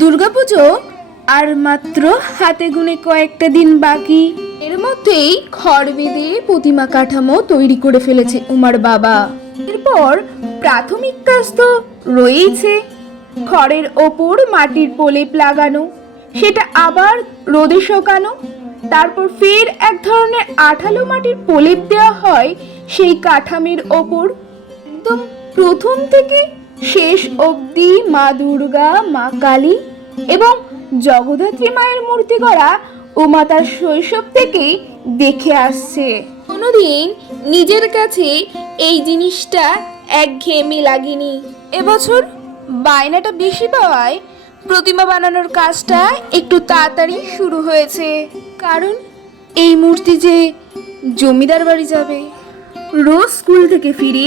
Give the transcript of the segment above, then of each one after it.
দুর্গাপুজো আর মাত্র হাতে গুনে কয়েকটা দিন বাকি। এর মধ্যেই খড় বেঁধে প্রতিমা কাঠামো তৈরি করে ফেলেছে উমার বাবা। এরপর প্রাথমিক কাজ তো রয়েইছে, খড়ের ওপর মাটির প্রলেপ লাগানো, সেটা আবার রোদে শুকানো, তারপর ফের এক ধরনের আঠালো মাটির প্রলেপ দেওয়া হয় সেই কাঠামের ওপর। একদম প্রথম থেকে শেষ অবধি মা দুর্গা, মা কালী এবং জগদ্ধাত্রী মায়ের মূর্তি গড়া উমা তার শৈশব থেকেই দেখে আসছে। কোনোদিন নিজের কাছে এই জিনিসটা একঘেয়েমি লাগেনি। এবছর বায়নাটা বেশি পাওয়ায় প্রতিমা বানানোর কাজটা একটু তাড়াতাড়ি শুরু হয়েছে, কারণ এই মূর্তি যে জমিদার বাড়ি যাবে। রোজ স্কুল থেকে ফিরে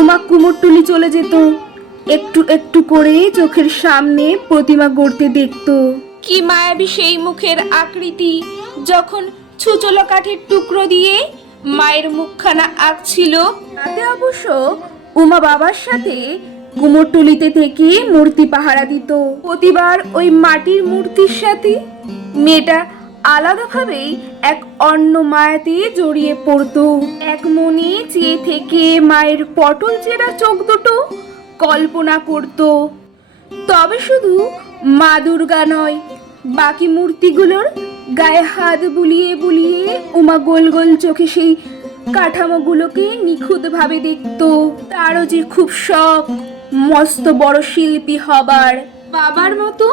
উমা কুমোরটুলি চলে যেত, একটু একটু করে চোখের সামনে প্রতিমা গড়তে দেখতো। কি মায়াবী সেই মুখের আকৃতি, যখন ছুচলো কাঠের টুকরো দিয়ে মায়ের মুখখানা আঁকছিল। তাতে অবশ্য উমা বাবার সাথে কুমোরটুলিতে থেকে মূর্তি পাহারা দিত। প্রতিবার ওই মাটির মূর্তির সাথে মেয়েটা আলাদাভাবেই এক অন্য মায়াতে জড়িয়ে পড়তো। এক মনে চেয়ে থেকে মায়ের পটল চেরা চোখ দুটো কল্পনা করত। তবে শুধু মা দুর্গা নয়, বাকি মূর্তিগুলোর গায়ে হাত বুলিয়ে বুলিয়ে উমা গোল গোল চোখে সেই কাঠামোগুলোকে নিখুঁতভাবে দেখত। তারও যে খুব শখ মস্ত বড় শিল্পী হবার। বাবার মতো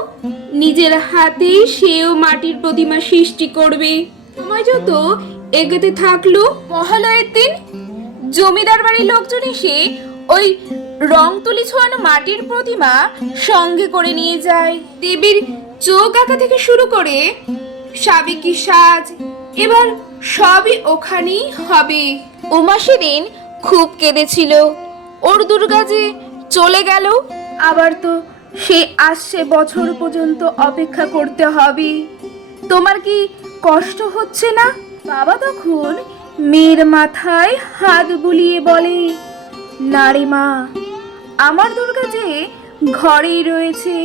নিজের হাতে সেও মাটির প্রতিমা সৃষ্টি করবে। সময় যত এগোতে থাকলো, মহালয়ের দিন জমিদার বাড়ির লোকজন এসে ওই রং তুলি ছোঁয়ানো মাটির প্রতিমা সঙ্গে করে নিয়ে যায়। দেবীর চোখ আঁকা থেকে শুরু করে সাবেকি সাজ এবার সবই ওখানেই হবে। উমা সেদিন খুব কেঁদেছিল, ওর দুর্গা যে চলে গেল, আবার তো সে আসছে বছর পর্যন্ত অপেক্ষা করতে হবে। তোমার কি কষ্ট হচ্ছে না? বাবা তখন মেয়ের মাথায় হাত বুলিয়ে বলে, না রে মা, আমার দুর্গা যে ঘরেই রয়েছে।